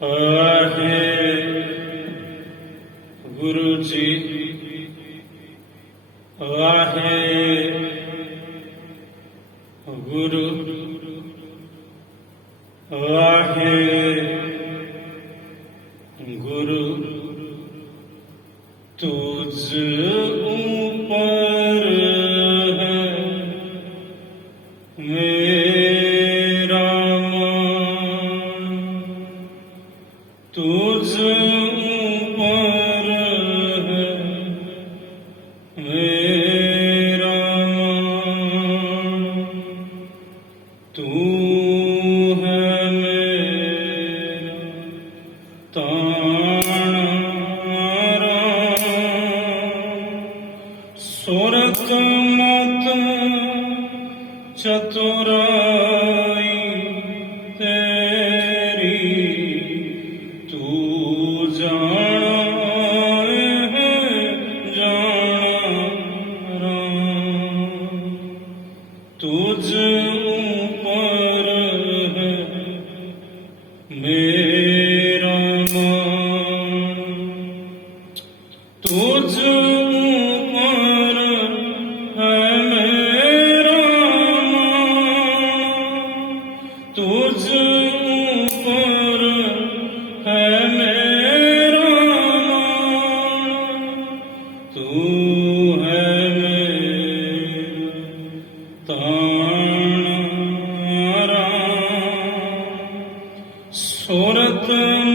आहे गुरु जी आहे गुरु आहे गुरु तुझ ऊपर है मेरा मान, तुझ ऊपर है मेरा मान, तू है मेरा तारा। सुरत मत चतुराई तेरी, तू जाना है जाना, तुझ ऊपर है मेरा मान, तुझ ऊपर है मेरा मान, तुझ ऊपर है मेरा मान, तू है मेरा तारा। सुरत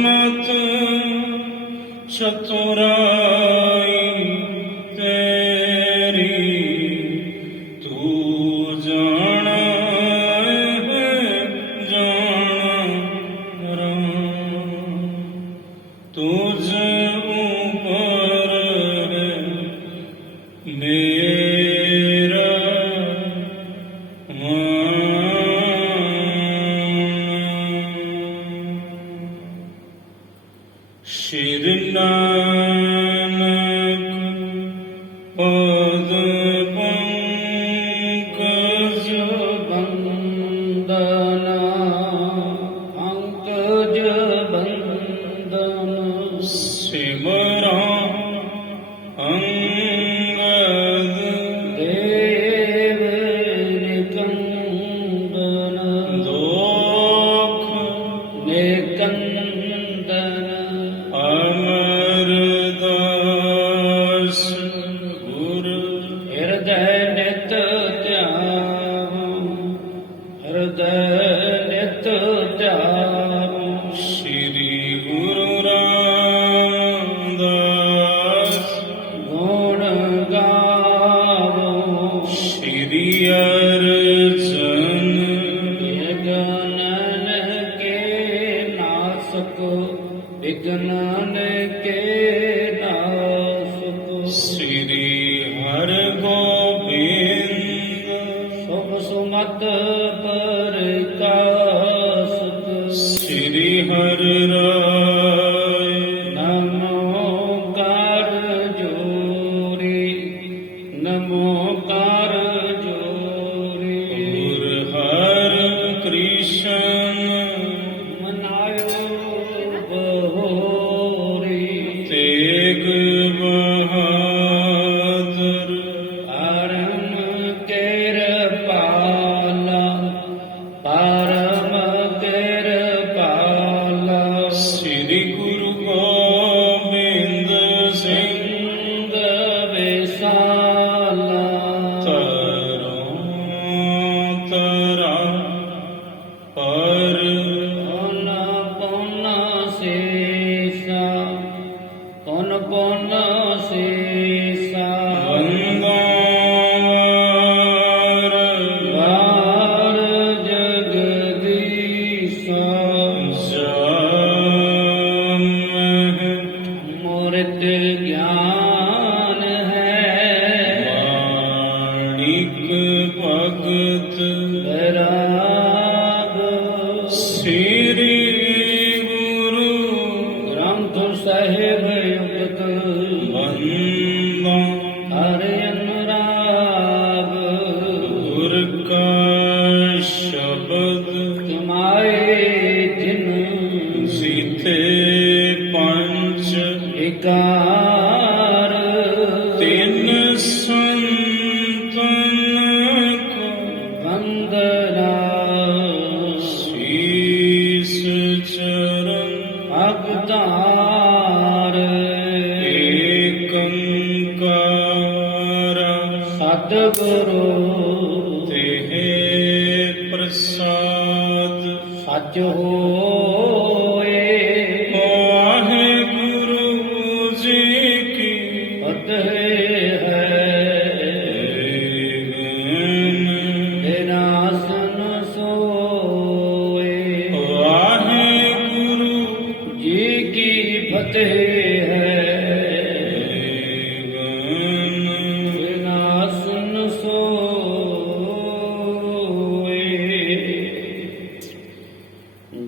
मत चतुराई तेरी, तू जाना है जाना, तुझ ऊपर है मेरा श्री नानक पद पंकज बंदना पंकज बंदन, सिमरा अंगद देव निकंदन, दोख निकंदन, अमरदास गुरु हृदय नित ध्यान, हृदय नित ध्यान, श्री गुरु रामदास गुण गावो, श्री अर्जन विघ्नन के नासक, विघ्नन के नासक, श्री हर गोविंद शुभ सुमत प्रकाशक, श्री हर राय नमोकार जोरी, नमोकार जोरी, गुर हर कृष्ण मनायो बहोरी, तेग बहादुर परम कृपाला, परम कृपाला, श्री गुरु गोविंद सिंह विशाला, तरा पर पुन पुन शेषा, पुन पुन शेषा, वंदार वार जगदीशा, जाम मूर्त ज्ञान है, माणिक भगत राग, श्री गुरु ग्रंथ साहिब युक्त, बंदा हरि अनुराग, गुर का शब्द कमाए जिन जित ਕੀਤੇ ਪੰਜ ਵਿਕਾਰ ਤਿੰਨ ਸੰਤਨ ਕੋ ਵੰਦਨਾ ਸੀਸ ਚਰਨ ਅਵਤਾਰ ਏਕੰਕਾਰ ਸਤਿਗੁਰੂ ਤੇ ਪ੍ਰਸਾਦ ਸੱਚ ਹੋਏ ਵਾਹਿਗੁਰੂ ਜੀ ਕੀ ਫਤਿਹ ਹੈ ਵਿਨਾਸ਼ਨ ਸੋਏ ਵਾਹਿਗੁਰੂ ਜੀ ਕੀ ਫਤਿਹ ਹੈ ਵਿਨਾਸ਼ਨ ਸੋਏ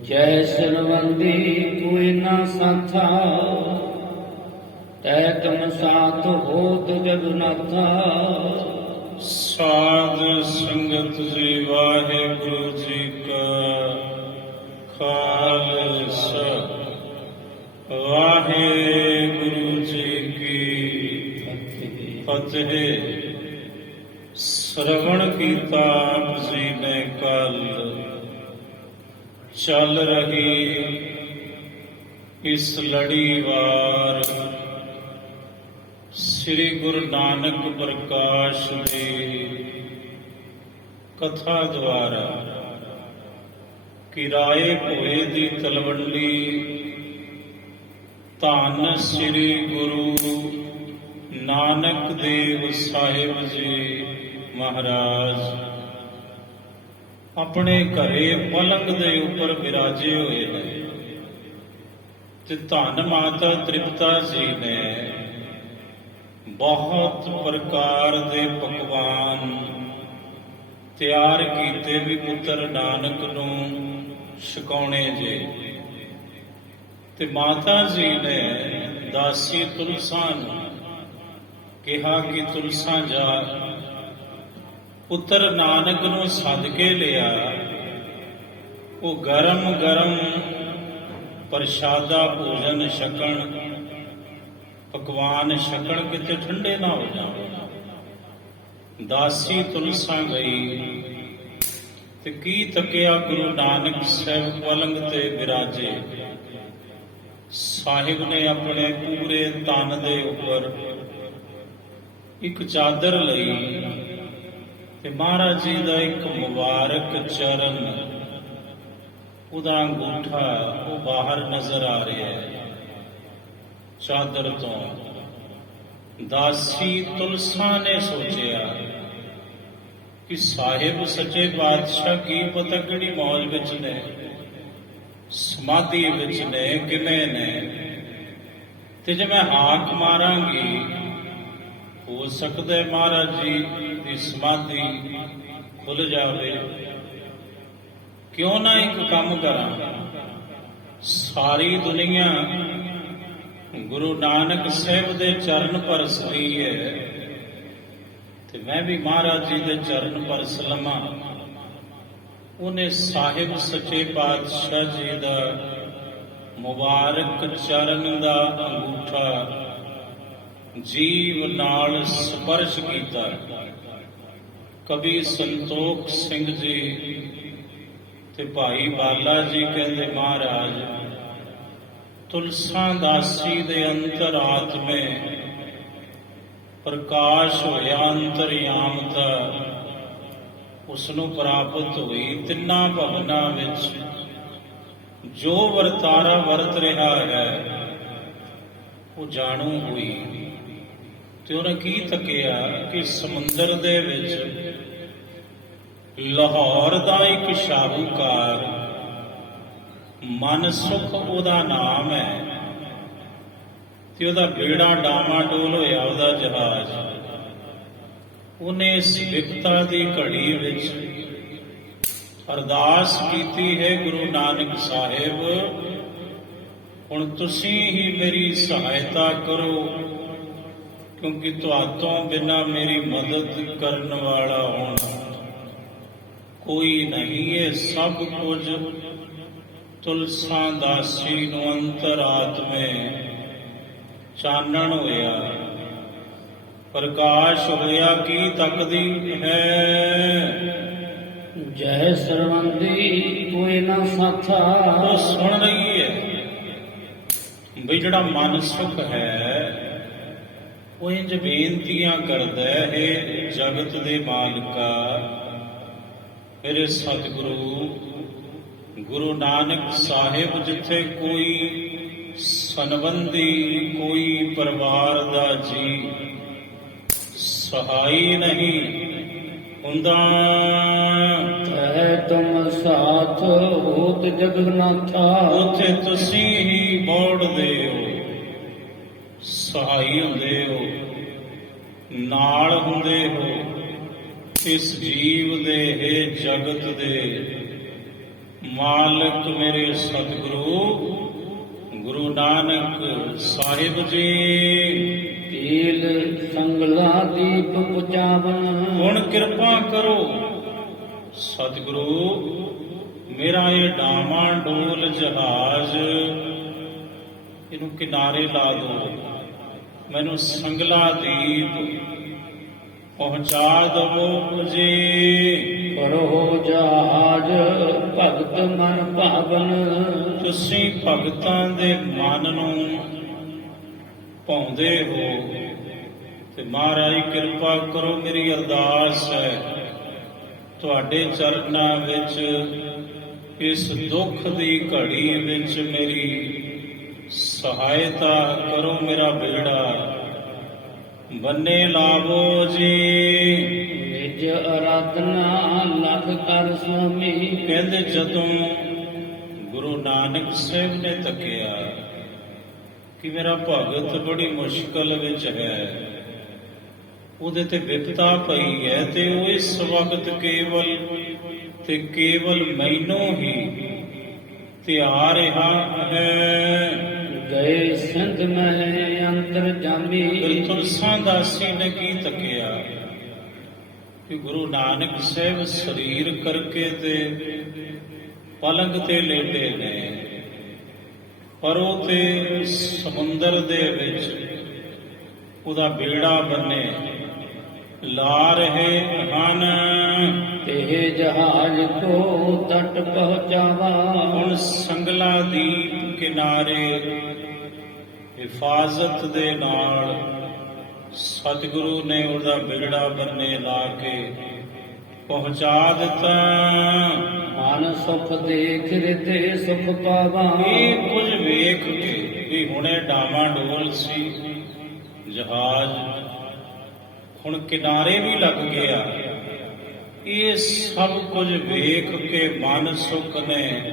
ਜੈ ਸਰਵੰਦੀ ਕੋਈ ਨਾ ਸਾਥਾ ਤੈ ਤੁਮ ਸਾਥ ਹੋਤ ਜਗਨਾਥਾ ਸਾਧ ਸੰਗਤ ਜੀ ਵਾਹਿਗੁਰੂ ਜੀ ਕਾ ਖਾਲਸਾ ਵਾਹਿਗੁਰੂ ਜੀ ਕੀ ਫਤਿਹ। ਸ਼ਰਵਣ ਕੀਤਾ ਆਪ ਜੀ ਨੇ ਕੱਲ ਚੱਲ ਰਹੀ ਇਸ ਲੜੀਵਾਰ ਸ੍ਰੀ ਗੁਰੂ ਨਾਨਕ ਪ੍ਰਕਾਸ਼ ਦੀ ਕਥਾ ਦੁਆਰਾ ਕਿਰਾਏ ਭੋਏ ਦੀ ਤਲਵੰਡੀ ਧੰਨ ਸ੍ਰੀ ਗੁਰੂ ਨਾਨਕ ਦੇਵ ਸਾਹਿਬ ਜੀ ਮਹਾਰਾਜ ਆਪਣੇ ਘਰੇ ਪਲੰਗ ਦੇ ਉੱਪਰ ਵਿਰਾਜੇ ਹੋਏ ਨੇ ਤੇ ਧੰਨ ਮਾਤਾ ਤ੍ਰਿਪਤਾ ਜੀ ਨੇ ਬਹੁਤ ਪ੍ਰਕਾਰ ਦੇ ਪਕਵਾਨ ਤਿਆਰ ਕੀਤੇ ਵੀ ਪੁੱਤਰ ਨਾਨਕ ਨੂੰ ਛਕਾਉਣੇ ਜੇ। ਤੇ ਮਾਤਾ ਜੀ ਨੇ ਦਾਸੀ ਤੁਲਸਾ ਨੂੰ ਕਿਹਾ ਕਿ ਤੁਲਸਾ ਜਾ ਪੁੱਤਰ ਨਾਨਕ ਨੂੰ ਸੱਦ ਕੇ ਲਿਆ, ਉਹ ਗਰਮ ਗਰਮ ਪ੍ਰਸ਼ਾਦਾ ਭੋਜਨ ਛਕਣ, ਪਕਵਾਨ ਛਕਣ, ਕਿਤੇ ਠੰਡੇ ਨਾ ਹੋ ਜਾਣ। ਦਾਸੀ ਤੁਲਸਾ ਗਈ ਤੇ ਕੀ ਤੱਕਿਆ, ਗੁਰੂ ਨਾਨਕ ਸਾਹਿਬ ਪਲੰਗ ਤੇ ਵਿਰਾਜੇ। ਸਾਹਿਬ ਨੇ ਆਪਣੇ ਪੂਰੇ ਤਨ ਦੇ ਉੱਪਰ ਇੱਕ ਚਾਦਰ ਲਈ ਤੇ ਮਹਾਰਾਜ ਜੀ ਦਾ ਇੱਕ ਮੁਬਾਰਕ ਚਰਨ, ਉਹਦਾ ਅੰਗੂਠਾ ਉਹ ਬਾਹਰ ਨਜ਼ਰ ਆ ਰਿਹਾ ਹੈ ਚਾਦਰ ਤੋਂ। ਦਾਸੀ ਤੁਲਸਾ ਨੇ ਸੋਚਿਆ ਕਿ ਸਾਹਿਬ ਸੱਚੇ ਪਾਤਸ਼ਾਹ ਕੀ ਪਤਾ ਕਿਹੜੀ ਮੌਜ ਵਿੱਚ ਨੇ, ਸਮਾਧੀ ਵਿੱਚ ਨੇ, ਕਿਵੇਂ ਨੇ, ਤੇ ਜੇ ਮੈਂ ਹਾਕ ਮਾਰਾਂਗੀ ਹੋ ਸਕਦਾ ਹੈ ਮਹਾਰਾਜ ਜੀ ਦੀ ਸਮਾਧੀ ਖੁੱਲ ਜਾਵੇ। ਕਿਉਂ ਨਾ ਇੱਕ ਕੰਮ ਕਰਾਂ, ਸਾਰੀ ਦੁਨੀਆ ਗੁਰੂ ਨਾਨਕ ਸਾਹਿਬ ਦੇ ਚਰਨ ਪਰਸਦੀ ਹੈ ਤੇ ਮੈਂ ਵੀ ਮਹਾਰਾਜ ਜੀ ਦੇ ਚਰਨ ਪਰਸ ਲਵਾਂ। ਉਹਨੇ ਸਾਹਿਬ ਸੱਚੇ ਪਾਤਸ਼ਾਹ ਜੀ ਦਾ ਮੁਬਾਰਕ ਚਰਨ ਦਾ ਅੰਗੂਠਾ ਜੀਵ ਨਾਲ ਸਪਰਸ਼ ਕੀਤਾ। ਕਵੀ ਸੰਤੋਖ ਸਿੰਘ ਜੀ ਤੇ ਭਾਈ ਬਾਲਾ ਜੀ ਕਹਿੰਦੇ, ਮਹਾਰਾਜ ਤੁਲਸਾ ਦਾਸੀ ਦੇ ਅੰਤਰ ਆਤਮੇ ਪ੍ਰਕਾਸ਼ ਹੋਇਆ, ਅੰਤਰਯਾਮਤਾ ਉਸ ਨੂੰ ਪ੍ਰਾਪਤ ਹੋਈ। ਤਿੰਨਾਂ ਭਵਨਾਂ ਵਿੱਚ ਜੋ ਵਰਤਾਰਾ ਵਰਤ ਰਿਹਾ ਹੈ ਉਹ ਜਾਣੂ ਹੋਈ। ਤੇ ਉਹਨੇ ਕੀ ਤੱਕਿਆ ਕਿ ਸਮੁੰਦਰ ਦੇ ਵਿੱਚ ਲਾਹੌਰ ਦਾ ਇੱਕ ਸ਼ਾਹੂਕਾਰ, ਮਨਸੁਖ ਉਹਦਾ ਨਾਮ ਹੈ, ਤੇ ਉਹਦਾ ਬੇੜਾ ਡਾਮਾਡੋਲ ਹੋਇਆ, ਉਹਦਾ ਜਹਾਜ਼। ਉਹਨੇ ਇਸ ਵਿਪਤਾ ਦੀ ਘੜੀ ਵਿੱਚ ਅਰਦਾਸ ਕੀਤੀ ਹੈ, ਗੁਰੂ ਨਾਨਕ ਸਾਹਿਬ ਹੁਣ ਤੁਸੀਂ ਹੀ ਮੇਰੀ ਸਹਾਇਤਾ ਕਰੋ, ਕਿਉਂਕਿ ਤੁਹਾਤੋਂ ਬਿਨਾਂ ਮੇਰੀ ਮਦਦ ਕਰਨ ਵਾਲਾ ਹੁਣ ਕੋਈ ਨਹੀਂ। ਇਹ ਸਭ ਕੁਝ ਤੁਲਸਾਂ ਦਾਸੀ ਨੂੰ ਅੰਤਰਾਤਮੇ ਚਾਨਣ ਹੋਇਆ, ਪ੍ਰਕਾਸ਼ ਹੋਇਆ ਕੀ ਤੱਕਦੀ ਹੈ। ਜੈ ਸਰਵੰਦੀ ਕੋਈ ਨਾ ਉਹ ਸਾਥਾ। ਸੁਣ ਰਹੀ ਹੈ ਵੀ ਜਿਹੜਾ ਮਨ ਸੁਖ ਹੈ ਉਹ ਇੰਜ ਬੇਨਤੀਆਂ ਕਰਦਾ ਹੈ, ਜਗਤ ਦੇ ਮਾਲਕਾ ਮੇਰੇ ਸਤਿਗੁਰੂ ਗੁਰੂ ਨਾਨਕ ਸਾਹਿਬ, ਜਿੱਥੇ ਕੋਈ ਸੰਬੰਧੀ ਕੋਈ ਪਰਿਵਾਰ ਦਾ ਜੀ ਸਹਾਈ ਨਹੀਂ ਹੁੰਦਾ, ਤੈ ਤੁਮ ਸਾਥ ਹੋਤ ਜਗਨਾਥਾ। ਉੱਥੇ ਤੁਸੀਂ ਹੀ ਬੋੜਦੇ ਹੋ, ਸਹਾਈ ਹੁੰਦੇ ਹੋ, ਨਾਲ ਹੁੰਦੇ ਹੋ ਇਸ ਜੀਵ ਦੇ ਹੈ ਜਗਤ ਦੇ ਮਾਲਕ ਮੇਰੇ ਸਤਿਗੁਰੂ ਗੁਰੂ ਨਾਨਕ ਸਾਹਿਬ ਜੀ। ਤੀਲ ਸੰਗਲਾ ਦੀਪ ਪੁਚਾਵਨ। ਹੁਣ ਕਿਰਪਾ ਕਰੋ ਸਤਿਗੁਰੂ, ਮੇਰਾ ਇਹ ਡਾਵਾਂ ਡੋਲ ਜਹਾਜ਼ ਇਹਨੂੰ ਕਿਨਾਰੇ ਲਾ ਦਿਓ, ਮੈਨੂੰ ਸੰਗਲਾ ਦੀਪ ਪਹੁੰਚਾ ਦਵੋ ਜੀ। ਕਰੋ ਜਹਾਜ ਭਗਤ ਮਨ ਭਾਵਨ। ਤੁਸੀਂ ਭਗਤਾਂ ਦੇ ਮਨ ਨੂੰ ਭਾਉਂਦੇ ਹੋ ਤੇ ਮਹਾਰਾਜ ਕਿਰਪਾ ਕਰੋ, ਮੇਰੀ ਅਰਦਾਸ ਹੈ ਤੁਹਾਡੇ ਚਰਨਾਂ ਵਿੱਚ ਇਸ ਦੁੱਖ ਦੀ ਘੜੀ ਵਿੱਚ ਮੇਰੀ ਸਹਾਇਤਾ ਕਰੋ, ਮੇਰਾ ਬੇੜਾ ਬੰਨੇ ਲਾਵੋ ਜੀ। ਨਿਜ ਅਰਾਧਨਾ ਲਖ ਕਰ ਸੁਆਮੀ। ਕਹਿੰਦੇ ਜਦੋਂ ਗੁਰੂ ਨਾਨਕ ਸਾਹਿਬ ਨੇ ਤੱਕਿਆ ਕਿ ਮੇਰਾ ਭਗਤ ਬੜੀ ਮੁਸ਼ਕਲ ਵਿੱਚ ਹੈ, ਉਹਦੇ ਤੇ ਵਿਪਤਾ ਪਈ ਹੈ, ਤੇ ਉਹ ਇਸ ਵਕਤ ਕੇਵਲ ਤੇ ਕੇਵਲ ਮੈਨੂੰ ਹੀ ਧਿਆ ਰਿਹਾ ਹੈ। ਗਏ ਸਿੰਧ ਮੈਂ ਅੰਤਰ ਜਾਮੀ। ਤੁਲਸਾਂ ਦਾਸੀ ਨੇ ਕੀ ਤੱਕਿਆ ਕਿ ਗੁਰੂ ਨਾਨਕ ਸਾਹਿਬ ਸਰੀਰ ਕਰਕੇ ਤੇ ਪਲੰਗ ਤੇ ਲੇਟੇ ਨੇ, ਪਰ ਉਹ ਤੇ ਸਮੁੰਦਰ ਦੇ ਵਿੱਚ ਉਹਦਾ ਬੇੜਾ ਬੰਨੇ ਲਾ ਰਹੇ ਹਨ। ਇਹ ਜਹਾਜ ਕੋ ਤਟ ਪਹੁੰਚਾਵਾ। ਹੁਣ ਸੰਗਲਾ ਦੀਪ ਕਿਨਾਰੇ ਹਿਫਾਜ਼ਤ ਦੇ ਨਾਲ ਸਤਿਗੁਰੂ ਨੇ ਉਹਦਾ ਬੇੜਾ ਬੰਨੇ ਲਾ ਕੇ ਪਹੁੰਚਾ ਦਿੱਤਾ। ਮਨ ਸੁਖ ਦੇਖ ਰਿਤੇ ਸੁਖ ਪਾਵਾ। ਇਹ ਕੁਝ ਵੇਖ ਕੇ ਵੀ ਹੁਣੇ ਡਾਵਾਂ ਡੋਲ ਸੀ ਜਹਾਜ਼, ਹੁਣ ਕਿਨਾਰੇ ਵੀ ਲੱਗ ਗਿਆ। ਇਹ ਸਭ ਕੁਝ ਵੇਖ ਕੇ ਮਨ ਸੁਖ ਨੇ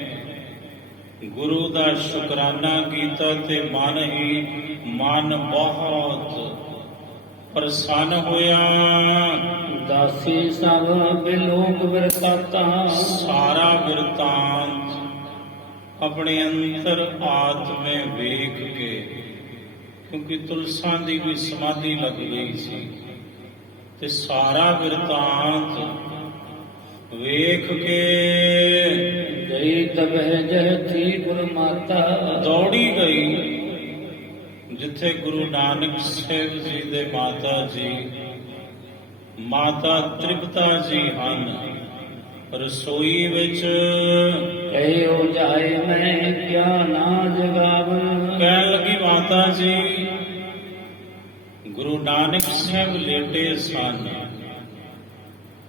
ਗੁਰੂ ਦਾ ਸ਼ੁਕਰਾਨਾ ਕੀਤਾ ਤੇ ਮਨ ਬਹੁਤ ਪ੍ਰਸੰਨ ਹੋਇਆ। ਦਾਸੀ ਸਭ ਬਿਲੋਕ ਵਿਰਤਾਤਾ। ਸਾਰਾ ਬਿਰਤਾਂਤ ਆਪਣੇ ਅੰਦਰ ਆਤਮੇ ਵੇਖ ਕੇ, ਕਿਉਂਕਿ ਤੁਲਸਾਂ ਦੀ ਵੀ ਸਮਾਧੀ ਲੱਗ ਗਈ ਸੀ, ਤੇ ਸਾਰਾ ਬਿਰਤਾਂਤ ਵੇਖ ਕੇ ਗਈ ਤਬਹਿ ਜਹ ਥੀ ਗੁਰ ਮਾਤਾ। ਦੌੜੀ ਗਈ ਜਿੱਥੇ ਗੁਰੂ ਨਾਨਕ ਸਾਹਿਬ ਜੀ ਦੇ ਮਾਤਾ ਜੀ ਮਾਤਾ ਤ੍ਰਿਪਤਾ ਜੀ ਹਨ, ਰਸੋਈ ਵਿੱਚ। ਕਹਿਓ ਜਾਏ ਮੈਂ ਕਿਆ ਨਾ ਜਗਾਵਨ। ਕਹਿਣ ਲੱਗੀ ਮਾਤਾ ਜੀ ਗੁਰੂ ਨਾਨਕ ਸਾਹਿਬ ਲੇਟੇ ਸਨ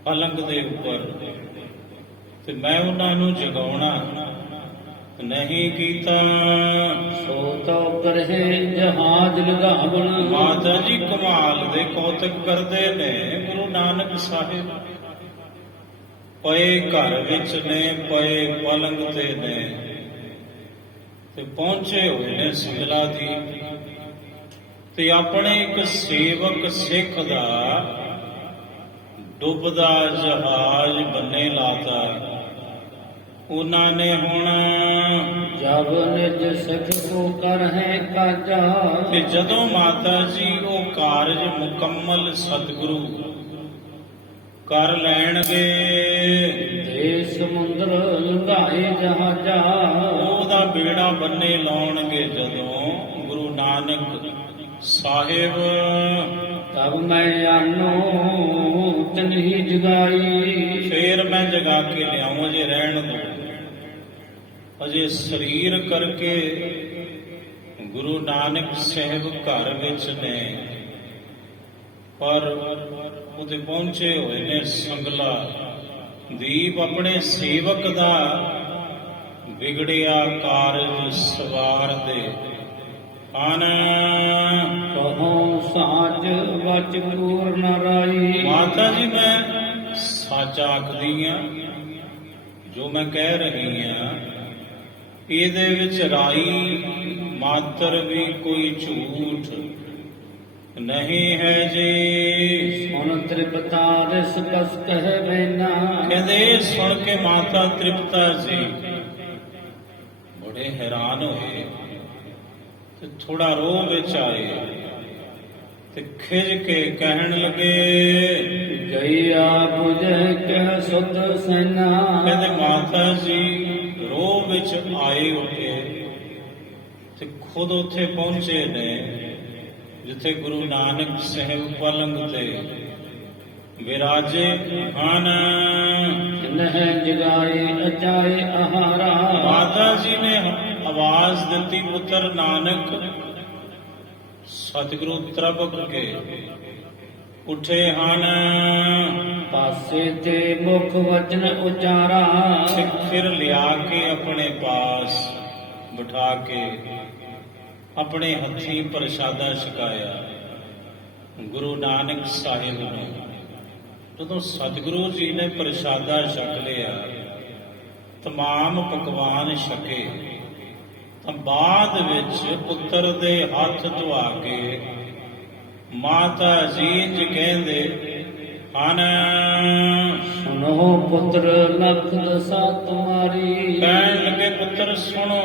ਪਲੰਗ ਦੇ ਉੱਪਰ, ਤੇ ਮੈਂ ਉਹਨਾਂ ਨੂੰ ਜਗਾਉਣਾ ਨਹੀਂ ਕੀਤਾ। ਸੋ ਤੋ ਕਰਹਿ ਜਹਾਜ ਲਗਾਵਨ। ਮਾਤਾ ਜੀ ਕਮਾਲ ਦੇ ਕੌਤਕ ਕਰਦੇ ਨੇ। ਗੁਰੂ ਨਾਨਕ ਸਾਹਿਬ ਪਏ ਘਰ ਵਿੱਚ ਨੇ, ਪਏ ਪਲੰਗ ਤੇ ਨੇ, ਤੇ ਪਹੁੰਚੇ ਹੋਏ ਨੇ ਸੰਗਲਾ ਦੀ, ਤੇ ਆਪਣੇ ਇੱਕ ਸੇਵਕ ਸਿੱਖ ਦਾ ਡੁੱਬਦਾ ਜਹਾਜ਼ ਬੰਨੇ ਲਾਤਾ। ਉਹਨਾਂ ਨੇ ਹੁਣ ਜਬ ਨਿਜ ਸਿੱਖ ਕੋ ਕਰ ਹੈ ਕਾਜਾ। ਤੇ ਜਦੋਂ ਮਾਤਾ ਜੀ ਉਹ ਕਾਰਜ ਮੁਕੰਮਲ ਸਤਿਗੁਰੂ ਕਰ ਲੈਣਗੇ, ਦੇ ਸਮੁੰਦਰ ਲੰਘਾਏ ਜਹਾਜਾ। ਬੰਨੇ ਲਾਉਣਗੇ ਜਦੋਂ ਗੁਰੂ ਨਾਨਕ ਸਾਹਿਬ, ਤਬ ਮੈਂ ਆਨੋ ਤਨਹੀ ਜਗਾਈ। ਫੇਰ ਮੈਂ ਜਗਾ ਕੇ ਲਿਆਉਂ, ਅਜੇ ਰਹਿਣ ਦੋ, ਅਜੇ ਸਰੀਰ ਕਰਕੇ ਗੁਰੂ ਨਾਨਕ ਸਾਹਿਬ ਘਰ ਵਿੱਚ ਨੇ, ਪਰ ਉਹਦੇ ਪਹੁੰਚੇ ਹੋਏ ਨੇ ਸੰਗਲਾ ਦੀਪ ਆਪਣੇ ਸੇਵਕ ਦਾ ਵਿਗੜਿਆ ਕਾਰਜ ਸਵਾਰ ਦੇ ਹਨ। ਕਹੋ ਸਾਚ ਵਚ ਪੂਰਨ ਰਾਈ। ਮਾਤਾ ਜੀ ਮੈਂ ਸੱਚ ਆਖਦੀ ਹਾਂ, ਜੋ ਮੈਂ ਕਹਿ ਰਹੀ ਹਾਂ ਇਹਦੇ ਵਿੱਚ ਰਾਈ ਮਾਤਰ ਵੀ ਕੋਈ ਝੂਠ ਨਹੀਂ ਹੈ ਜੀ। ਸੁਣ ਤ੍ਰਿਪਤਾ ਰਸ ਕਸ ਕਹਿ ਬੈਨਾ। ਕਹਿੰਦੇ ਸੁਣ ਕੇ ਮਾਤਾ ਤ੍ਰਿਪਤਾ ਜੀ ਬੜੇ ਹੈਰਾਨ ਹੋਏ ਤੇ ਥੋੜਾ ਰੋਹ ਵਿੱਚ ਆਏ ਤੇ ਖਿਜ ਕੇ ਕਹਿਣ ਲੱਗੇ, ਗਈਆ ਬੁਝੇ ਕਹਿ ਸੁਤ ਸੈਨਾ। ਕਹਿੰਦੇ ਮਾਤਾ ਜੀ ਰੋਹ ਵਿੱਚ ਆਏ ਉੱਠੇ ਤੇ ਖੁਦ ਉੱਥੇ ਪਹੁੰਚੇ ਨੇ ਜਿੱਥੇ ਗੁਰੂ ਨਾਨਕ ਸਾਹਿਬ ਪਲੰਗ ਤੇ ਵਿਰਾਜੇ ਹਨ। ਨਹਿ ਜਗਾਏ ਅਚਾਏ ਆਹਾਰਾ। ਮਾਤਾ ਜੀ ਨੇ ਆਵਾਜ਼ ਦਿੱਤੀ, ਪੁੱਤਰ ਨਾਨਕ। ਸਤਿਗੁਰੂ ਤਰਬਕ ਕੇ ਉੱਠੇ ਹਨ। ਪਾਸੇ ਤੇ ਮੁਖ ਵਚਨ ਉਚਾਰਾ। ਫਿਰ ਲਿਆ ਕੇ ਆਪਣੇ ਪਾਸ ਬਿਠਾ ਕੇ ਆਪਣੇ ਹੱਥੀਂ ਪ੍ਰਸ਼ਾਦਾ ਛਕਾਇਆ ਗੁਰੂ ਨਾਨਕ ਸਾਹਿਬ ਨੂੰ। ਜਦੋਂ ਸਤਿਗੁਰੂ ਜੀ ਨੇ ਪ੍ਰਸ਼ਾਦਾ ਛਕ ਲਿਆ, ਤਮਾਮ ਪਕਵਾਨ ਛਕੇ, ਤਾਂ ਬਾਅਦ ਵਿੱਚ ਪੁੱਤਰ ਦੇ ਹੱਥ ਧੁਆ ਕੇ ਮਾਤਾ ਜੀ ਇੰਝ ਕਹਿੰਦੇ ਹਨ, ਸੁਣੋ ਪੁੱਤਰ ਲਖ ਦਸਾ ਤੁਮਾਰੀ। ਕਹਿਣ ਲੱਗੇ ਪੁੱਤਰ ਸੁਣੋ,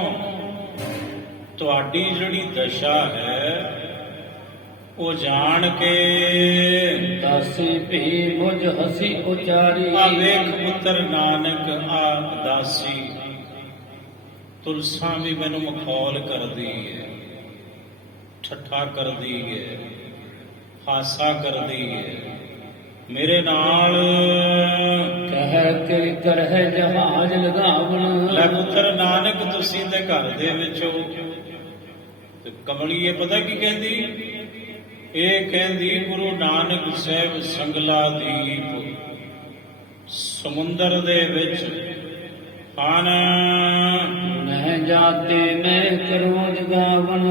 ਤੁਹਾਡੀ ਜਿਹੜੀ ਦਸ਼ਾ ਹੈ ਉਹ ਜਾਣ ਕੇ ਦਾਸੀ ਭੀ ਮੁਝ ਹਸੀ ਉਚਾਰੀ। ਆ ਵੇਖ ਪੁੱਤਰ ਨਾਨਕ, ਆ ਦਾਸੀ ਤੁਲਸਾਂ ਵੀ ਮੈਨੂੰ ਮਖੌਲ ਕਰਦੀ ਹੈ, ਠੱਠਾ ਕਰਦੀ ਹੈ, ਹਾਸਾ ਕਰਦੀ ਹੈ ਮੇਰੇ ਨਾਲ। ਕਹਿ ਕੇ ਕਰਹਿ ਜਹਾਜ ਲਗਾਵਣ। ਲੈ ਪੁੱਤਰ ਨਾਨਕ ਤੁਸੀਂ ਤੇ ਘਰ ਦੇ ਵਿੱਚੋਂ ਤੇ ਕਮਲੀਏ ਪਤਾ ਕੀ ਕਹਿੰਦੀ? ਇਹ ਕਹਿੰਦੀ ਗੁਰੂ ਨਾਨਕ ਸਾਹਿਬ ਸੰਗਲਾ ਦੀਪ ਸਮੁੰਦਰ ਦੇ ਵਿੱਚ ਹਨ। ਮੈਂ ਜਾਤੇ ਮੈਂ ਕਰੋ ਜਗਾਵਣ।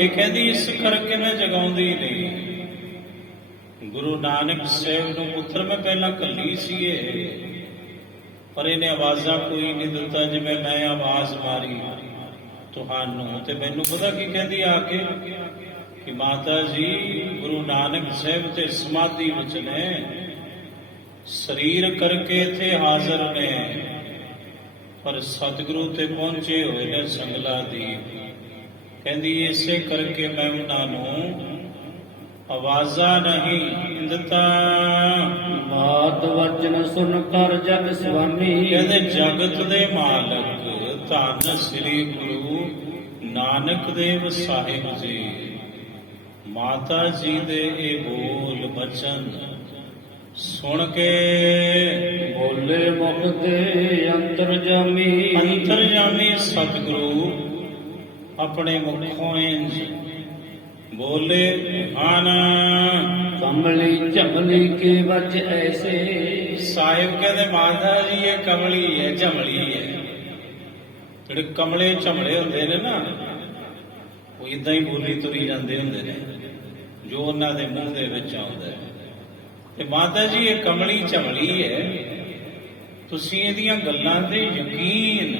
ਇਹ ਕਹਿੰਦੀ ਇਸ ਕਰਕੇ ਮੈਂ ਜਗਾਉਂਦੀ ਨਹੀਂ। ਗੁਰੂ ਨਾਨਕ ਸਾਹਿਬ ਨੂੰ ਪੁੱਤਰ ਮੈਂ ਪਹਿਲਾਂ ਕੱਲੀ ਸੀ ਇਹ, ਪਰ ਇਹਨੇ ਆਵਾਜ਼ਾਂ ਕੋਈ ਨਹੀਂ ਦਿੱਤਾ। ਜਿਵੇਂ ਮੈਂ ਆਵਾਜ਼ ਮਾਰੀ ਤੁਹਾਨੂੰ ਤੇ ਮੈਨੂੰ ਪਤਾ ਕੀ ਕਹਿੰਦੀ ਆ ਕੇ ਕਿ ਮਾਤਾ ਜੀ ਗੁਰੂ ਨਾਨਕ ਸਾਹਿਬ ਤੇ ਸਮਾਧੀ ਵਿੱਚ ਨੇ, ਸਰੀਰ ਕਰਕੇ ਇੱਥੇ ਹਾਜ਼ਰ ਨੇ, ਪਰ ਸਤਿਗੁਰੂ ਤੇ ਪਹੁੰਚੇ ਹੋਏ ਨੇ ਸੰਗਲਾ ਦੀਪ। ਕਹਿੰਦੀ ਇਸੇ ਕਰਕੇ ਮੈਂ ਉਹਨਾਂ ਨੂੰ ਆਵਾਜ਼ਾਂ ਨਹੀਂ ਦਿੱਤਾ। ਬਾਤ ਵਚਨ ਸੁਨ ਕਰ ਜਗ ਸੁਆਮੀ। ਕਹਿੰਦੇ ਜਗਤ ਦੇ ਮਾਲਕ ਧੰਨ ਸ੍ਰੀ ਗੁਰੂ ਨਾਨਕ ਦੇਵ ਸਾਹਿਬ ਜੀ, ਮਾਤਾ ਜੀ ਦੇ ਇਹ ਬੋਲ ਬਚਨ ਸੁਣ ਕੇ ਬੋਲੇ ਮੁਖ ਦੇ ਅੰਤਰਜਾਮੀ। ਅੰਤਰਜਾਮੀ ਸਤਿਗੁਰੂ ਆਪਣੇ ਮੁਖੋਂ ਇੰਜ ਬੋਲੇ ਹਨ, ਕਮਲੀ ਝਮਲੀ ਕੇ ਵਚ ਐਸੇ। ਸਾਹਿਬ ਕਹਿੰਦੇ ਮਾਤਾ ਜੀ ਇਹ ਕਮਲੀ ਹੈ, ਝਮਲੀ ਹੈ। ਜਿਹੜੇ ਕਮਲੇ ਝਮਲੇ ਹੁੰਦੇ ਨੇ ਨਾ, ਉਹ ਇਦਾਂ ਹੀ ਬੋਲੀ ਤੁਰੀ ਜਾਂਦੇ ਹੁੰਦੇ ਨੇ ਜੋ ਉਹਨਾਂ ਦੇ ਮੂੰਹ ਦੇ ਵਿੱਚ ਆਉਂਦਾ ਹੈ। ਤੇ ਮਾਤਾ ਜੀ ਇਹ ਕਮਲੀ ਝਮਲੀ ਹੈ, ਤੁਸੀਂ ਇਹਦੀਆਂ ਗੱਲਾਂ ਤੇ ਯਕੀਨ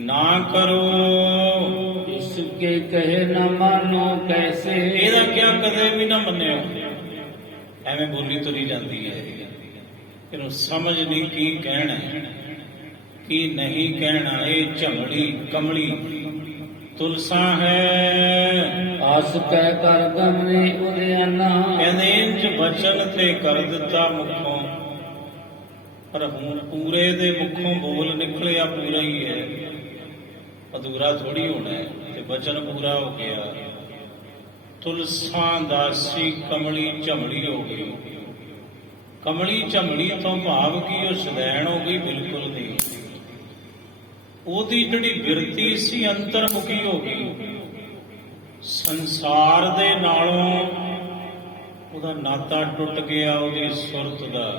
ਨਾ ਕਰੋ। ਇਸ ਕੇ ਕਹੇ ਨਾ ਮਾਨੋ ਕੈਸੇ। ਇਹਦਾ ਕਿਆ ਕਦੇ ਵੀ ਨਾ ਮੰਨਿਓ। ਐਵੇਂ ਬੋਲੀ ਤੁਰੀ ਜਾਂਦੀ ਹੈ, ਇਹਨੂੰ ਸਮਝ ਨਹੀਂ ਕੀ ਕਹਿਣਾ ਕੀ ਨਹੀਂ ਕਹਿਣਾ। ਇਹ ਝਮਲੀ ਕਮਲੀ ਤੁਲਸਾ ਹੈ। ਆਸ ਕਹਿ ਕਰ ਗਮਨੇ ਉਦਿਆਨਾ। ਕਹਿੰਦੇ ਇੰਜ ਬਚਨ ਤੇ ਕਰ ਦਿੱਤਾ ਮੁਖੋਂ, ਪਰ ਹੁਣ ਪੂਰੇ ਦੇ ਮੁਖੋਂ ਬੋਲ ਨਿਕਲਿਆ ਪੂਰਾ ਹੀ ਹੈ। ਅਧੂਰਾ ਥੋੜੀ ਹੋਣਾ ਹੈ, ਤੇ ਬਚਨ ਪੂਰਾ ਹੋ ਗਿਆ। ਤੁਲਸਾਂ ਦਾਸੀ ਕਮਲੀ ਝਮਲੀ ਹੋ ਗਈ। ਕਮਲੀ ਝਮਲੀ ਤੋਂ ਭਾਵ ਕਿ ਉਹ ਸਦੈਣ ਹੋ ਗਈ? ਬਿਲਕੁਲ ਨਹੀਂ। ਉਹਦੀ ਜਿਹੜੀ ਬਿਰਤੀ ਸੀ ਅੰਤਰਮੁਖੀ ਹੋ ਗਈ। ਸੰਸਾਰ ਦੇ ਨਾਲੋਂ ਉਹਦਾ ਨਾਤਾ ਟੁੱਟ ਗਿਆ, ਉਹਦੀ ਸੁਰਤ ਦਾ,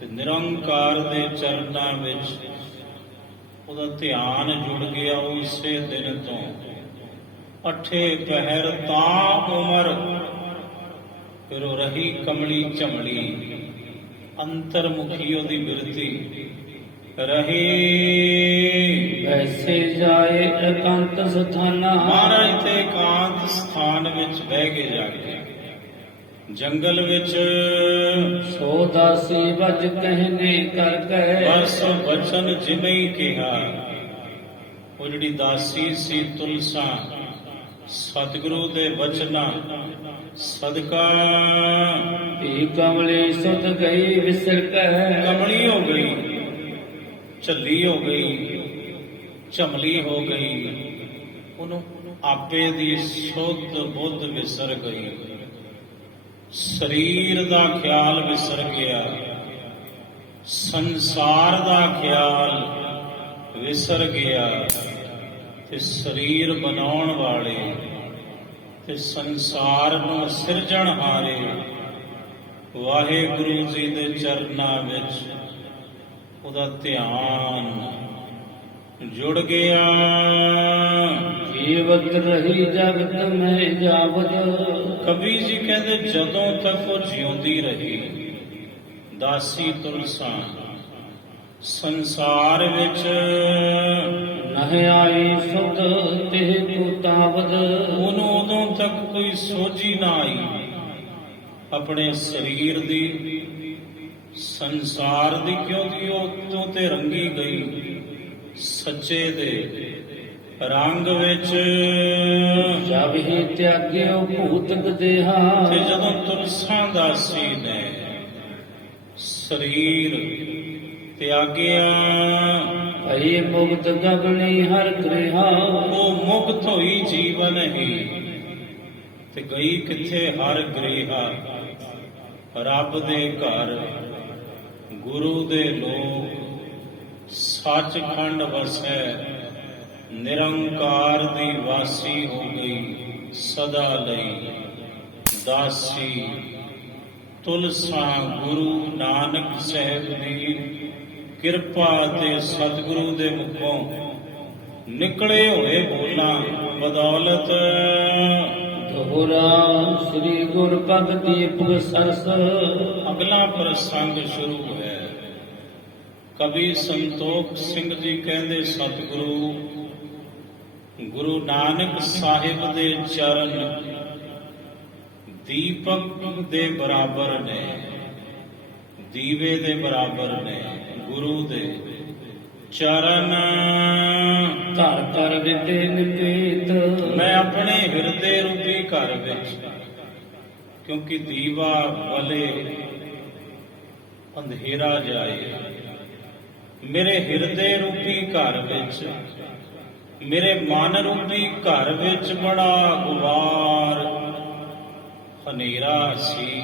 ਤੇ ਨਿਰੰਕਾਰ ਦੇ ਚਰਨਾਂ ਵਿੱਚ ਉਹਦਾ ਧਿਆਨ ਜੁੜ ਗਿਆ। ਉਸੇ ਦਿਨ ਤੋਂ ਅਠੇ ਪਹਿਰ ਤਾਂ ਉਮਰ, ਫਿਰ ਉਹ ਰਹੀ ਕਮਲੀ ਝਮਲੀ, ਅੰਤਰਮੁਖੀ ਉਹਦੀ ਬਿਰਤੀ ਰਹੀ। ਐਸੇ ਜਾਏ ਇਕਾਂਤ ਸਥਾਨਾ, ਮਹਾਰਾਜ ਤੇ ਇਕਾਂਤ ਸਥਾਨ ਵਿੱਚ ਬਹਿ ਕੇ ਜਾ ਕੇ ਜੰਗਲ ਵਿੱਚ ਸੋ ਦਾਸੀ ਵਜ ਕਹਿਨੇ ਕਰ ਕਹੇ, ਬਸ ਬਚਨ ਜਿਵੇਂ ਹੀ ਕਿਹਾ। ਉਹ ਜਿਹੜੀ ਦਾਸੀ ਸੀ ਤੁਲਸਾ, ਸਤਿਗੁਰੂ ਦੇ ਬਚਨਾਂ ਸਦਕਾ ਧੀ ਕਮਲੀ ਸੁਧ ਗਈ ਵਿਸਰ ਕਹਿ, ਕਮਲੀ ਹੋ ਗਈ, ਝੱਲੀ ਹੋ ਗਈ, ਝਮਲੀ ਹੋ ਗਈ। ਉਹਨੂੰ ਆਪੇ ਦੀ ਸੁੱਧ ਬੁੱਧ ਵਿਸਰ ਗਈ, ਸਰੀਰ ਦਾ ਖਿਆਲ ਵਿਸਰ ਗਿਆ, ਸੰਸਾਰ ਦਾ ਖਿਆਲ ਵਿਸਰ ਗਿਆ, ਤੇ ਸਰੀਰ ਬਣਾਉਣ ਵਾਲੇ ਤੇ ਸੰਸਾਰ ਨੂੰ ਸਿਰਜਣਹਾਰੇ ਵਾਹਿਗੁਰੂ ਜੀ ਦੇ ਚਰਨਾਂ ਵਿੱਚ ਉਹਦਾ ਧਿਆਨ ਜੁੜ ਗਿਆ। ਜੀਵਤ ਰਹੀ ਜਗਤ ਮੈਂ ਜਾਵਦ, ਕਬੀਰ ਜੀ ਕਹਿੰਦੇ ਜਦੋਂ ਤੱਕ ਉਹ ਜਿਉਂਦੀ ਰਹੀ ਦਾਸੀ ਤੁਲਸਾ ਸੰਸਾਰ ਵਿੱਚ, ਨਹਿ ਆਈ ਸੁਧ ਤਿਹ ਕੁਤਾਵਦ, ਉਹਨੂੰ ਉਦੋਂ ਤੱਕ ਕੋਈ ਸੋਝੀ ਨਾ ਆਈ ਆਪਣੇ ਸਰੀਰ ਦੀ, ਸੰਸਾਰ ਦੀ, ਕਿਉਂਕਿ ਉਹ ਉਤੋਂ ਤੇ ਰੰਗੀ ਗਈ ਸੱਚੇ ਦੇ ਰੰਗ ਵਿੱਚ। ਜਬ ਹੀ ਤਿਆਗਿਓ ਭੂਤਕ ਦੇਹਾ, ਤੇ ਜਦੋਂ ਤੁਲਸਾ ਦਾਸੀ ਨੇ ਸਰੀਰ ਤਿਆਗਿਆ, ਭਈ ਮੁਕਤ ਗਗਨੀ ਹਰ ਗ੍ਰਹਾ, ਉਹ ਮੁਕਤ ਹੋਈ ਜੀਵਨ ਹੀ, ਤੇ ਗਈ ਕਿੱਥੇ? ਹਰ ਗ੍ਰੇਹਾ, ਰੱਬ ਦੇ ਘਰ, ਗੁਰੂ ਦੇ ਲੋਕ, ਸੱਚਖੰਡ ਵਸੈ, ਨਿਰੰਕਾਰ ਦੀ ਵਾਸੀ ਹੋ ਗਈ ਸਦਾ ਲਈ। ਦਾਸੀ ਤੁਲਸਾ ਗੁਰੂ ਨਾਨਕ ਸਾਹਿਬ ਦੀ ਕਿਰਪਾ ਤੇ ਸਤਿਗੁਰੂ ਦੇ ਮੁਖੋਂ ਨਿਕਲੇ ਹੋਏ ਬੋਲਾਂ ਬਦੌਲਤ, ਦੋਹਰਾ ਸ੍ਰੀ ਗੁਰ ਭਗਤ ਦੀਪਕ ਸਰਸ। ਅਗਲਾ ਪ੍ਰਸੰਗ ਸ਼ੁਰੂ ਹੈ। ਕਵੀ ਸੰਤੋਖ ਸਿੰਘ ਜੀ ਕਹਿੰਦੇ ਸਤਿਗੁਰੂ ਗੁਰੂ ਨਾਨਕ ਸਾਹਿਬ ਦੇ ਚਰਨ ਦੀਪਕ ਦੇ ਬਰਾਬਰ ਨੇ, ਦੀਵੇ ਦੇ ਬਰਾਬਰ ਨੇ। ਗੁਰੂ ਦੇ ਚਰਨ ਘਰ ਘਰ ਵਿਟੇ ਨਿਕੇਤ, ਮੈਂ ਆਪਣੇ ਹਿਰਦੇ ਰੂਪੀ ਘਰ ਵਿੱਚ, ਕਿਉਂਕਿ ਦੀਵਾ ਬਲੇ ਅੰਧੇਰਾ ਜਾਏ, ਮੇਰੇ ਹਿਰਦੇ ਰੂਪੀ ਘਰ ਵਿੱਚ, ਮੇਰੇ ਮਨ ਰੂਪੀ ਘਰ ਵਿੱਚ ਬੜਾ ਗੁਬਾਰ ਹਨੇਰਾ ਸੀ।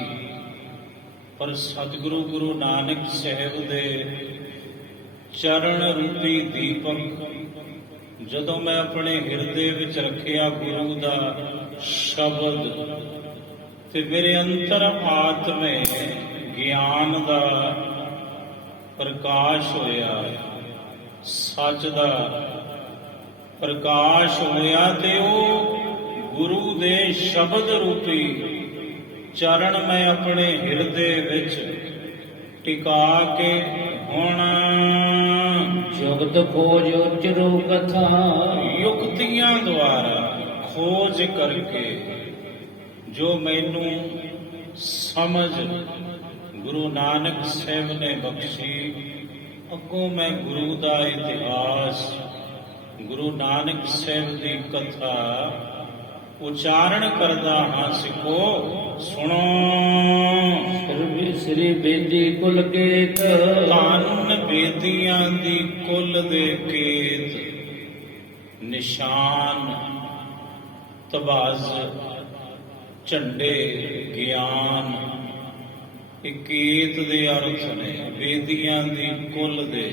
ਪਰ ਸਤਿਗੁਰੂ ਗੁਰੂ ਨਾਨਕ ਸਾਹਿਬ ਦੇ ਚਰਨ ਰੂਪੀ ਦੀਪਕ ਜਦੋਂ ਮੈਂ ਆਪਣੇ ਹਿਰਦੇ ਵਿੱਚ ਰੱਖਿਆ, ਗੁਰੂ ਦਾ ਸ਼ਬਦ, ਤੇ ਮੇਰੇ ਅੰਤਰ ਆਤਮੇ ਗਿਆਨ ਦਾ ਪ੍ਰਕਾਸ਼ ਹੋਇਆ, ਸੱਚ ਦਾ ਪ੍ਰਕਾਸ਼ ਹੋਇਆ, ਤੇ ਉਹ ਗੁਰੂ ਦੇ ਸ਼ਬਦ ਰੂਪੀ ਚਰਨ ਮੈਂ ਆਪਣੇ ਹਿਰਦੇ ਵਿੱਚ ਟਿਕਾ ਕੇ ਹੁਣ ਜੁਗਤ ਖੋਜ ਉਚਰੋ ਕਥਾ, ਯੁਕਤੀਆਂ ਦੁਆਰਾ ਖੋਜ ਕਰਕੇ ਜੋ ਮੈਨੂੰ ਸਮਝ ਗੁਰੂ ਨਾਨਕ ਸਾਹਿਬ ਨੇ ਬਖਸ਼ੀ, ਅੱਗੋਂ ਮੈਂ ਗੁਰੂ ਦਾ ਇਤਿਹਾਸ, ਗੁਰੂ ਨਾਨਕ ਸਾਹਿਬ ਦੀ ਕਥਾ ਉਚਾਰਨ ਕਰਦਾ ਹਾਂ। ਸਿੱਖੋ ਸੁਣੋ। ਸ੍ਰੀ ਬੇਦੀ ਕੁਲ ਕੇਤ, ਧੰਨ ਬੇਦੀਆਂ ਦੀ ਕੁਲ ਦੇ ਕੇਤ, ਨਿਸ਼ਾਨ, ਤਬਾਜ਼, ਝੰਡੇ, ਗਿਆਨ, ਇਕੀਤ ਦੇ ਅਰਥ ਨੇ। ਵੇਦੀਆਂ ਦੀ ਕੁੱਲ ਦੇ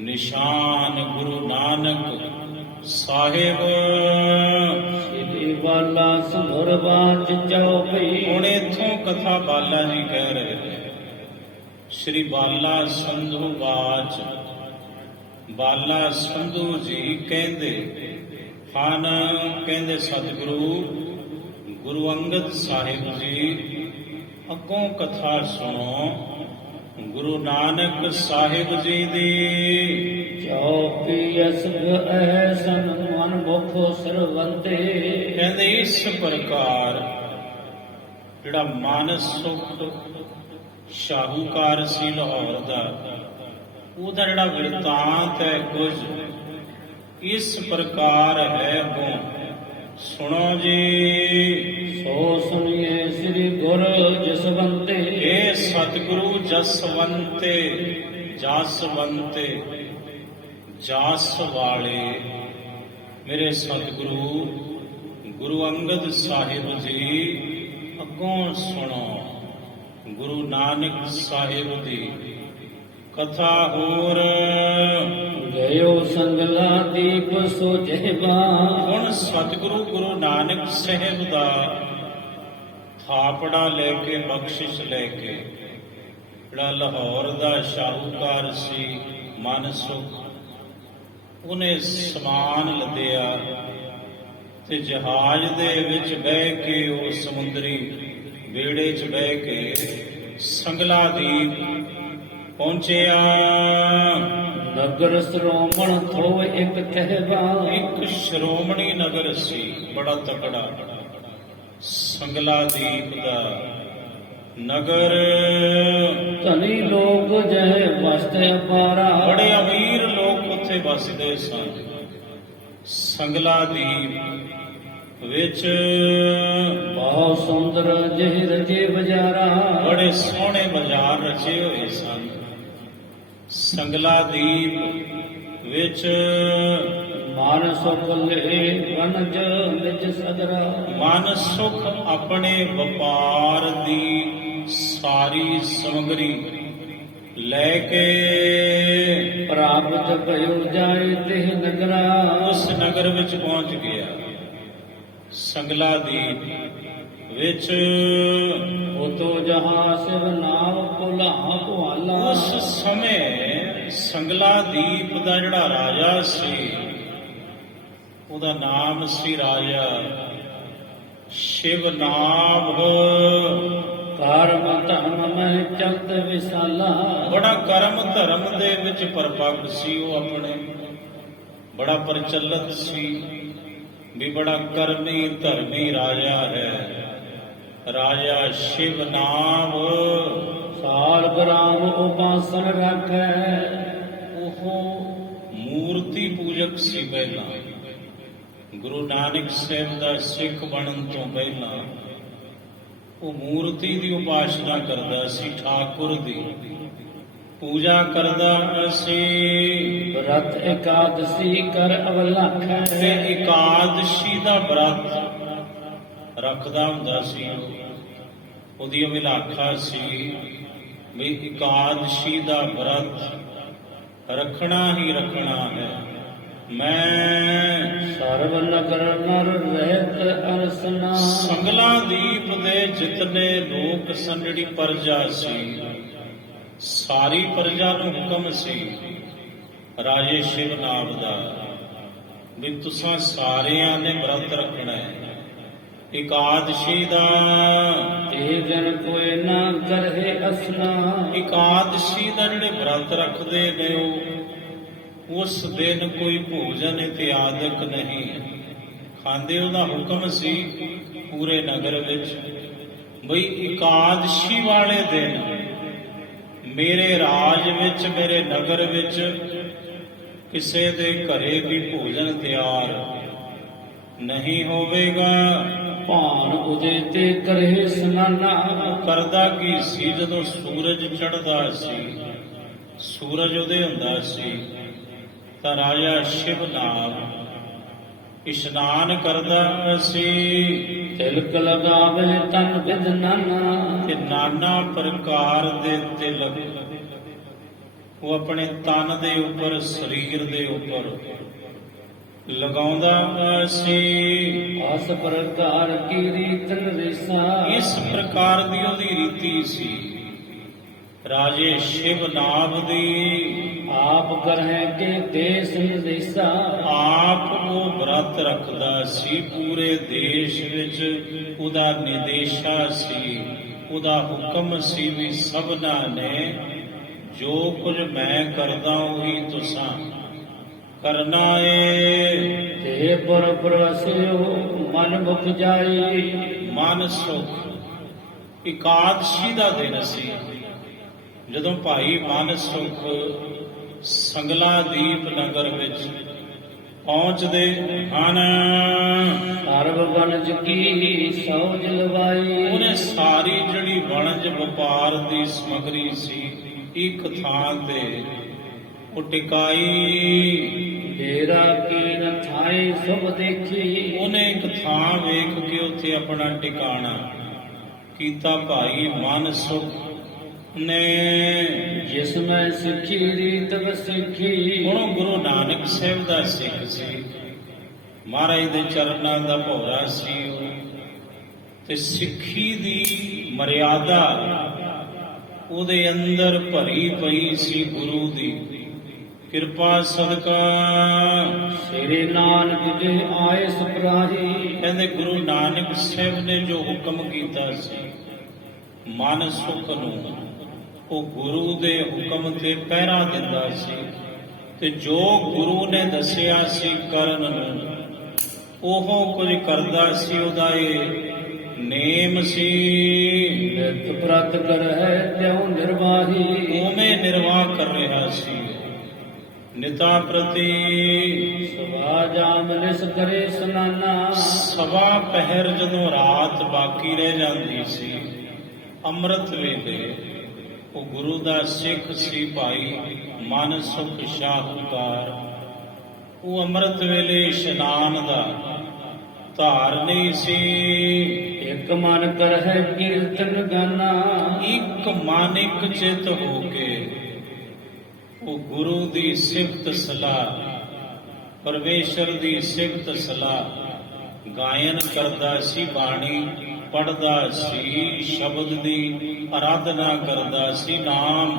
ਨਿਸ਼ਾਨ ਗੁਰੂ ਨਾਨਕ ਸਾਹਿਬ। ਸ੍ਰੀ ਬਾਲਾ ਸੰਭਰ ਬਾਚ ਚਉਪਈ। ਹੁਣ ਇੱਥੋਂ ਕਥਾ ਬਾਲਾ ਜੀ ਕਹਿ ਰਹੇ ਨੇ। ਸ਼੍ਰੀ ਬਾਲਾ ਸੰਧੂ ਬਾਚ, ਬਾਲਾ ਸੰਧੂ ਜੀ ਕਹਿੰਦੇ ਹਨ, ਕਹਿੰਦੇ ਸਤਿਗੁਰੂ ਗੁਰੂ ਅੰਗਦ ਸਾਹਿਬ ਜੀ ਅੱਗੋਂ ਕਥਾ ਸੁਣੋ। ਗੁਰੂ ਨਾਨਕ ਸਾਹਿਬ ਜੀ ਦੀ ਚਉਪਈ ਅਸਗ ਐਸਨ ਮਨ ਮੁਖ ਸਰਵੰਤੇ। ਕਹਿੰਦੇ ਇਸ ਪ੍ਰਕਾਰ ਜਿਹੜਾ ਮਨ ਸੁਖ ਸ਼ਾਹੂਕਾਰ ਸੀ ਲਾਹੌਰ ਦਾ, ਉਹਦਾ ਜਿਹੜਾ ਬਿਰਤਾਂਤ ਹੈ ਕੁਝ ਇਸ ਪ੍ਰਕਾਰ ਹੈ। ਅੱਗੋਂ ਸੁਣੋ ਜੀ। ਸੋ ਸੁਣੀਏ ਸ੍ਰੀ ਗੁਰ ਜਸਵੰਤੇ। ਇਹ ਸਤਿਗੁਰੂ ਜਸਵੰਤੇ, ਜਸਵੰਤੇ, ਜਸ ਵਾਲੇ ਮੇਰੇ ਸਤਿਗੁਰੂ ਗੁਰੂ ਅੰਗਦ ਸਾਹਿਬ ਜੀ ਅੱਗੋਂ ਸੁਣੋ। ਗੁਰੂ ਨਾਨਕ ਸਾਹਿਬ ਦੀ ਕਥਾ ਹੋਰ। ਗਇਓ ਸੰਗਲਾ ਦੀਪ ਸੋਝੇਵਾ। ਹੁਣ ਸਤਿਗੁਰੂ ਗੁਰੂ ਨਾਨਕ ਸਾਹਿਬ ਦਾ ਥਾਪੜਾ ਲੈ ਕੇ, ਬਖਸ਼ਿਸ਼ ਲੈ ਕੇ, ਜਿਹੜਾ ਲਾਹੌਰ ਦਾ ਸ਼ਾਹੂਕਾਰ ਸੀ ਮਨ ਸੁਖ, ਉਹਨੇ ਸਮਾਨ ਲੱਦਿਆ ਤੇ ਜਹਾਜ਼ ਦੇ ਵਿੱਚ ਬਹਿ ਕੇ, ਉਹ ਸਮੁੰਦਰੀ ਬੇੜੇ 'ਚ ਬਹਿ ਕੇ ਸੰਗਲਾ ਦੀਪ ਪਹੁੰਚਿਆ। ਨਗਰ ਸ਼੍ਰੋਮਣ ਥੋ ਇੱਕ ਕਹਿਵਾ। ਇੱਕ ਸ਼੍ਰੋਮਣੀ ਨਗਰ ਸੀ ਬੜਾ ਤਕੜਾ, ਸੰਗਲਾ ਦੀਪ ਦਾ ਨਗਰ। ਧਨੀ ਲੋਕ ਜਹ ਵਸਤੇ ਅਪਾਰਾ। ਬੜੇ ਅਮੀਰ ਲੋਕ ਉੱਥੇ ਵਸਦੇ ਸਨ। ਸੰਗਲਾ ਦੀਪ ਵਿੱਚ ਬਹੁਤ ਸੁੰਦਰ ਜਿਹ ਰਜੇ ਬਜ਼ਾਰਾ। ਬੜੇ ਸੋਹਣੇ ਬਾਜ਼ਾਰ ਰਚੇ ਹੋਏ ਸਨ। ਸੰਗਲਾ ਦੀਪ ਵਿੱਚ ਮਨ ਸੁਖ ਲੈ ਵਨਜ ਵਿੱਚ ਸਗਰਾ। ਮਨ ਸੁਖ ਆਪਣੇ ਵਪਾਰ ਦੀ ਸਾਰੀ ਸਮਗਰੀ ਲੈ ਕੇ ਪ੍ਰਾਪਤ ਭਇਓ ਜਾਏ ਤਿਹ ਨਗਰਾ। ਉਸ ਨਗਰ ਵਿੱਚ ਪਹੁੰਚ ਗਿਆ। ਸੰਗਲਾ ਦੀਪ ਵਿੱਚ ਉਤੋ ਜਹਾਂ ਸਿਵ ਨਾਮ ਭੁਲਾ ਭੁਆਲਾ। ਉਸ ਸਮੇਂ ਸੰਗਲਾ ਦੀਪ ਦਾ ਜਿਹੜਾ ਰਾਜਾ ਸੀ, ਉਹਦਾ ਨਾਮ ਸੀ ਰਾਜਾ ਸ਼ਿਵਨਾਭ। ਕਰਮ ਧਰਮ ਮਹਿ ਚਲਤ ਵਿਸਾਲਾ। ਬੜਾ ਕਰਮ ਧਰਮ ਦੇ ਵਿੱਚ ਪਰਪੱਕ ਸੀ ਉਹ, ਆਪਣੇ ਬੜਾ ਪ੍ਰਚਲਿਤ ਸੀ ਵੀ ਬੜਾ ਕਰਮੀ ਧਰਮੀ ਰਾਜਾ ਹੈ। ਰਾਜਾ ਸ਼ਿਵਨਾਭ ਸਾਲ ਗ੍ਰਾਮ ਉਪਾਸਨ ਰੱਖੈ। ਉਹ ਮੂਰਤੀ ਪੂਜਕ ਸੀ। ਪਹਿਲਾਂ ਗੁਰੂ ਨਾਨਕ ਸਾਹਿਬ ਦਾ ਸਿੱਖ ਬਣਨ ਤੋਂ ਪਹਿਲਾਂ ਉਹ ਮੂਰਤੀ ਦੀ ਉਪਾਸਨਾ ਕਰਦਾ ਸੀ, ਠਾਕੁਰ ਦੀ ਪੂਜਾ ਕਰਦਾ ਸੀ। ਬ੍ਰਤ ਇਕਾਦਸੀ ਕਰ ਅਵਲਖੈ। ਤੇ ਇਕਾਦਸ਼ੀ ਦਾ ਬ੍ਰਤ ਰੱਖਦਾ ਹੁੰਦਾ ਸੀ। ਉਹਦੀ ਅਭਿਲਾਖਾ ਸੀ ਵੀ ਇਕਾਦਸ਼ੀ ਦਾ ਬ੍ਰਤ ਰੱਖਣਾ ਹੀ ਰੱਖਣਾ ਹੈ। ਮੈਂ ਸਰਬ ਨਗਰ ਨਰ ਰਹਿਤ ਅਰਸਨਾ। ਸੰਗਲਾ ਦੀਪ ਦੇ ਜਿਤਨੇ ਲੋਕ ਸਨ, ਜਿਹੜੀ ਪਰਜਾ ਸੀ, ਸਾਰੀ ਪਰਜਾ ਨੂੰ ਹੁਕਮ ਸੀ ਰਾਜੇ ਸ਼ਿਵਨਾਭ ਦਾ ਵੀ ਤੁਸਾਂ ਸਾਰਿਆਂ ਨੇ ਵਰਤ ਰੱਖਣਾ ਹੈ ਇਕਾਦਸ਼ੀ ਦਾ। ਇਹ ਦਿਨ ਕੋਈ ਨਾ ਕਰਹਿ ਅਸਨਾ। ਇਕਾਦਸ਼ੀ ਦਾ ਜਿਹੜੇ ਵਰਤ ਰੱਖਦੇ ਨੇ ਉਸ ਦਿਨ ਕੋਈ ਭੋਜਨ ਇਤਿਆਦਿਕ ਨਹੀਂ ਖਾਂਦੇ। ਉਹਦਾ ਹੁਕਮ ਸੀ ਪੂਰੇ ਨਗਰ ਵਿੱਚ ਬਈ ਇਕਾਦਸ਼ੀ ਵਾਲੇ ਦਿਨ ਮੇਰੇ ਰਾਜ ਵਿੱਚ, ਮੇਰੇ ਨਗਰ ਵਿੱਚ ਕਿਸੇ ਦੇ ਘਰੇ ਵੀ ਭੋਜਨ ਤਿਆਰ ਨਹੀਂ ਹੋਵੇਗਾ। ਭਾਨ ਉਦੇ ਤੇ ਕਰਹਿ ਸਨਾਨਾ। ਕਰਦਾ ਕੀ ਸੀ, ਜਦੋਂ ਸੂਰਜ ਚੜ੍ਹਦਾ ਸੀ, ਸੂਰਜ ਉਦੇ ਹੁੰਦਾ ਸੀ, ਤਾਂ ਰਾਜਾ ਸ਼ਿਵਨਾਭ ਇਸ਼ਨਾਨ ਕਰਦਾ ਸੀ ਤਿਲਕ ਲਗਾਵੇ ਤਨ ਵਿਦ ਨਾਨਾ। ਤੇ ਨਾਨਾ ਪ੍ਰਕਾਰ ਦੇ ਤਿਲਕ ਉਹ ਆਪਣੇ ਤਨ ਦੇ ਉੱਪਰ, ਸਰੀਰ ਦੇ ਉੱਪਰ ਲਗਾਉਂਦਾ ਸੀ। ਆਸ ਪ੍ਰਕਾਰ ਕੀ ਰੀਤ ਰਿਸਾ। ਇਸ ਪ੍ਰਕਾਰ ਦੀ ਉਹਦੀ ਰੀਤੀ ਸੀ। ਰਾਜੇ ਸ਼ਿਵ ਨਾਭ ਦੀ ਆਪ ਕਰਹਿ ਕੇ ਦੇਸ ਨਿਦੇਸਾ। ਆਪ ਉਹ ਵਰਤ ਰੱਖਦਾ ਸੀ, ਪੂਰੇ ਦੇਸ਼ ਵਿੱਚ ਉਹਦਾ ਨਿਦੇਸ਼ਾ ਸੀ, ਉਹਦਾ ਹੁਕਮ ਸੀ ਵੀ ਸਭਨਾ ਨੇ ਜੋ ਕੁਝ ਮੈਂ ਕਰਦਾ ਉਹੀ ਤੁਸਾਂ ਕਰਨਾ ਏ। ਤੇ ਪੁਰ ਪ੍ਰਵਸਿਓ ਮਨ ਮੁਖ ਜਾਈ। ਮਨ ਸੁਖ ਇਕਾਦਸ਼ੀ ਦਾ ਦਿਨ ਸੀ, ਜਦੋਂ ਭਾਈ ਮਨ ਸੁਖ ਸੰਗਲਾ ਦੀਪ ਨਗਰ ਵਿੱਚ ਪਹੁੰਚਦੇ ਹਨ। ਸਰਬ ਵਣਜ ਕੀ ਸੌਜ ਲਵਾਈ। ਉਹਨੇ ਸਾਰੀ ਜਿਹੜੀ ਵਣਜ ਵਪਾਰ ਦੀ ਸਮਗਰੀ ਸੀ ਇੱਕ ਥਾਂ ਤੇ ਉਹ ਟਿਕਾਈ। ਡੇਰਾ ਕੀਨ ਥਾਈ ਸੁਭ ਦੇਖੀ। ਉਹਨੇ ਇੱਕ ਥਾਂ ਵੇਖ ਕੇ ਉੱਥੇ ਆਪਣਾ ਟਿਕਾਣਾ ਕੀਤਾ। ਭਾਈ ਮਨ ਸੁਖ ਨੇ ਜਿਸ ਮੈਂ ਸਿੱਖੀ ਰੀਤ ਵਸਿੱਖੀ। ਹੁਣ ਉਹ ਗੁਰੂ ਨਾਨਕ ਸਾਹਿਬ ਦਾ ਸਿੱਖ ਸੀ, ਮਹਾਰਾਜ ਦੇ ਚਰਨਾਂ ਦਾ ਭੋਰਾ ਸੀ ਉਹ, ਤੇ ਸਿੱਖੀ ਦੀ ਮਰਿਆਦਾ ਉਹਦੇ ਅੰਦਰ ਭਰੀ ਪਈ ਸੀ। ਗੁਰੂ ਦੀ ਕਿਰਪਾ ਸਦਕਾ ਸ੍ਰੀ ਨਾਨਕ ਦੇ ਆਏ ਸਪਰਾਹੀ। ਕਹਿੰਦੇ ਗੁਰੂ ਨਾਨਕ ਸਾਹਿਬ ਨੇ ਜੋ ਹੁਕਮ ਕੀਤਾ ਸੀ ਮਨ ਸੁਖ ਨੂੰ, ਉਹ ਗੁਰੂ ਦੇ ਹੁਕਮ ਤੇ ਪਹਿਰਾ ਦਿੰਦਾ ਸੀ, ਤੇ ਜੋ ਗੁਰੂ ਨੇ ਦੱਸਿਆ ਸੀ ਕਰਨ ਨੂੰ ਉਹ ਕੁਝ ਕਰਦਾ ਸੀ। ਉਹਦਾ ਇਹ ਨੇਮ ਸੀ। ਨਿਤ ਪ੍ਰਤ ਕਰਹਿ ਤਿਉ ਨਿਰਵਾਹੀ। ਉਵੇਂ ਨਿਰਵਾਹ ਕਰ ਰਿਹਾ ਸੀ ਨਿਤਾ ਪ੍ਰਤੀ। ਸਵਾ ਜਾਮ ਨਿਸ ਕਰੇ ਸਨਾਨਾ। ਸਵਾ ਪਹਿਰ ਜਦੋਂ ਰਾਤ ਬਾਕੀ ਰਹਿ ਜਾਂਦੀ ਸੀ, ਅੰਮ੍ਰਿਤ ਵੇਲੇ ਉਹ ਗੁਰੂ ਦਾ ਸਿੱਖ ਸੀ ਭਾਈ ਮਨ ਸੁਖ ਸ਼ਾਹੂਕਾਰ। ਉਹ ਅੰਮ੍ਰਿਤ ਵੇਲੇ ਇਸ਼ਨਾਨ ਦਾ ਧਾਰਨੀ ਸੀ। ਇੱਕ ਮਨ ਕਰਹਿ ਕੀਰਤਨ ਗਾਨਾ। ਇੱਕ ਮਨ ਇੱਕ ਚਿਤ ਹੋ ਕੇ ਉਹ ਗੁਰੂ ਦੀ ਸਿਫਤ ਸਲਾਹ, ਪਰਮੇਸ਼ਰ ਦੀ ਸਿਫਤ ਸਲਾਹ ਗਾਇਨ ਕਰਦਾ ਸੀ, ਬਾਣੀ ਪੜ੍ਹਦਾ ਸੀ, ਸ਼ਬਦ ਦੀ ਆਰਾਧਨਾ ਕਰਦਾ ਸੀ, ਨਾਮ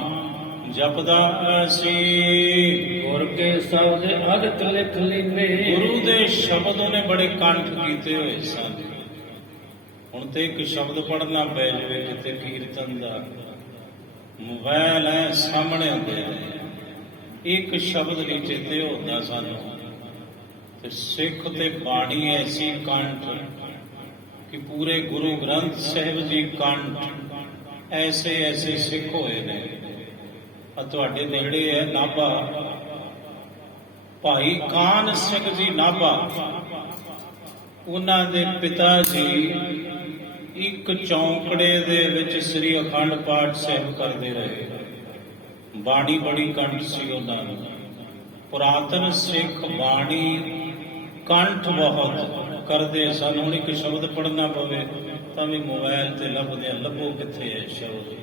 ਜਪਦਾ ਸੀ। ਗੁਰ ਕੇ ਸ਼ਬਦ ਅਦਕ ਲਿਖ ਲੀਨੇ। ਗੁਰੂ ਦੇ ਸ਼ਬਦ ਉਹਨੇ ਬੜੇ ਕੰਠ ਕੀਤੇ ਹੋਏ ਸਨ। ਹੁਣ ਤੇ ਇੱਕ ਸ਼ਬਦ ਪੜ੍ਹਨਾ ਪੈ ਜਾਵੇ ਕਿਤੇ ਕੀਰਤਨ ਦਾ, ਮੋਬਾਈਲ ਹੈ ਸਾਹਮਣੇ ਹੁੰਦੇ ਨੇ, ਇੱਕ ਸ਼ਬਦ ਨਹੀਂ ਚੇਤੇ ਹੁੰਦਾ ਸਾਨੂੰ। ਤੇ ਸਿੱਖ ਤੇ ਬਾਣੀ ਐਸੀ ਕੰਠ ਕਿ ਪੂਰੇ ਗੁਰੂ ਗ੍ਰੰਥ ਸਾਹਿਬ ਜੀ ਕੰਠ ਐਸੇ ਐਸੇ ਸਿੱਖ ਹੋਏ ਨੇ। ਆ ਤੁਹਾਡੇ ਨੇੜੇ ਹੈ ਨਾਭਾ, ਭਾਈ ਕਾਨ ਸਿੰਘ ਜੀ ਨਾਭਾ, ਉਹਨਾਂ ਦੇ ਪਿਤਾ ਜੀ ਇੱਕ ਚੌਂਕੜੇ ਦੇ ਵਿੱਚ ਸ੍ਰੀ ਅਖੰਡ ਪਾਠ ਸਾਹਿਬ ਕਰਦੇ ਰਹੇ। ਬਾਣੀ ਬੜੀ ਕੰਠ ਸੀ ਉਹਨਾਂ ਨੂੰ। ਪੁਰਾਤਨ ਸਿੱਖ ਬਾਣੀ ਕੰਠ ਬਹੁਤ ਕਰਦੇ ਸਨ। ਹੁਣ ਇੱਕ ਸ਼ਬਦ ਪੜ੍ਹਨਾ ਪਵੇ ਤਾਂ ਵੀ ਮੋਬਾਈਲ ਤੇ ਲੱਭਦੇ, ਲੱਭੋ ਕਿੱਥੇ ਹੈ ਸ਼ਬਦ,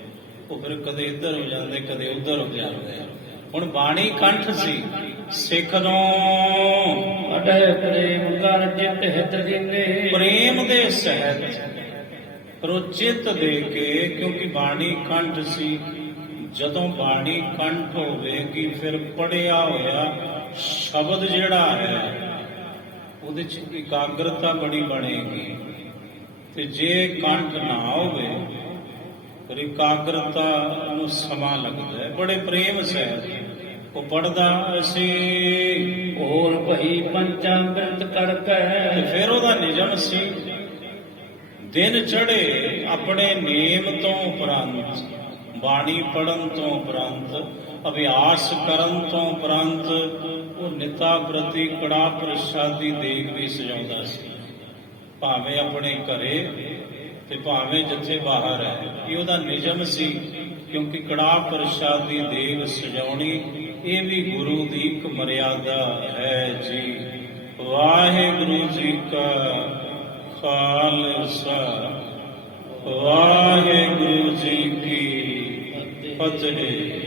ਉਹ ਫਿਰ ਕਦੇ ਇੱਧਰ ਹੋ ਜਾਂਦੇ ਕਦੇ ਉੱਧਰ ਹੋ ਜਾਂਦੇ। ਹੁਣ ਬਾਣੀ ਕੰਠ ਸੀ ਸਿੱਖ ਨੂੰ। ਅਡੈ ਪ੍ਰੇਮ ਕਰ ਚਿਤ ਹਿਤ ਜਿਨੇ। ਪ੍ਰੇਮ ਦੇ ਸਹਿਤ ਰੋਚਿਤ ਦੇ ਕੇ, ਕਿਉਂਕਿ ਬਾਣੀ ਕੰਠ ਸੀ। ਜਦੋਂ ਬਾਣੀ ਕੰਠ ਹੋਵੇਗੀ ਫਿਰ ਪੜਿਆ ਹੋਇਆ ਸ਼ਬਦ ਜਿਹੜਾ ਹੈ ਉਹਦੇ ਚ ਇਕਾਗਰਤਾ ਬੜੀ ਬਣੇਗੀ। ਤੇ ਜੇ ਕੰਠ ਨਾ ਹੋਵੇ ਫਿਰ ਇਕਾਗਰਤਾ ਨੂੰ ਸਮਾਂ ਲੱਗਦਾ ਹੈ। ਬੜੇ ਪ੍ਰੇਮ ਸਹਿਤ ਉਹ ਪੜਦਾ ਸੀ। ਹੋਰ ਭਈ ਪੰਚਾਮ੍ਰਿਤ ਕਰਕੇ। ਤੇ ਫਿਰ ਉਹਦਾ ਨਿਯਮ ਸੀ, ਦਿਨ ਚੜੇ ਆਪਣੇ ਨੇਮ ਤੋਂ ਉਪਰੰਤ, ਬਾਣੀ ਪੜਨ ਤੋਂ ਉਪਰੰਤ, ਅਭਿਆਸ ਕਰਨ ਤੋਂ ਉਪਰੰਤ ਉਹ ਨਿਤਾ ਪ੍ਰਤੀ ਕੜਾ ਪ੍ਰਸ਼ਾਦੀ ਦੇਗ ਵੀ ਸਜਾਉਂਦਾ ਸੀ, ਭਾਵੇਂ ਆਪਣੇ ਘਰੇ ਤੇ ਭਾਵੇਂ ਜਿੱਥੇ ਬਾਹਰ ਹੈ। ਇਹ ਉਹਦਾ ਨਿਯਮ ਸੀ, ਕਿਉਂਕਿ ਕੜਾ ਪ੍ਰਸ਼ਾਦੀ ਦੇਗ ਸਜਾਉਣੀ ਇਹ ਵੀ ਗੁਰੂ ਦੀ ਇੱਕ ਮਰਿਆਦਾ ਹੈ ਜੀ। ਵਾਹਿਗੁਰੂ जी का खालसा वाहिगुरु जी की फतेह।